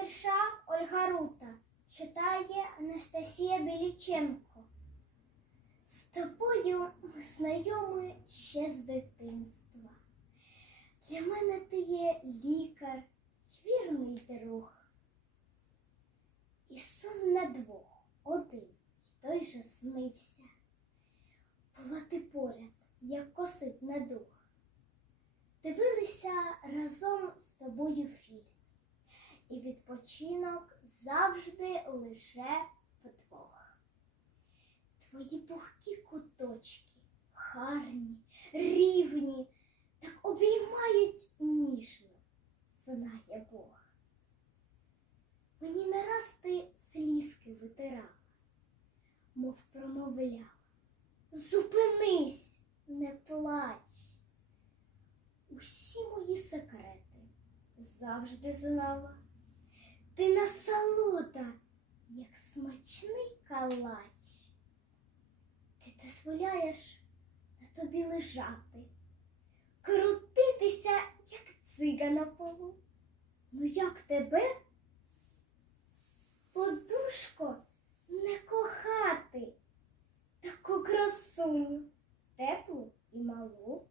вірша Ольга Рута. Читає Анастасія Біліченко. З тобою ми знайомі ще з дитинства. Для мене ти є лікар й вірний друг. І сон на двох один й той же снився. Була ти поряд, як косить на дух. Дивилися разом з тобою фільм. І відпочинок завжди лише вдвох. Твої пухкі куточки, гарні, рівні, так обіймають ніжно, знає Бог. Мені не раз ти слізки витирала, мов промовляла. Зупинись, не плач. Усі мої секрети завжди знала ти насолода, як смачний калач. Ти дозволяєш на тобі лежати, крутитися, як цига на полу. Ну як тебе? Подушко не кохати, таку красуню, теплу і малу.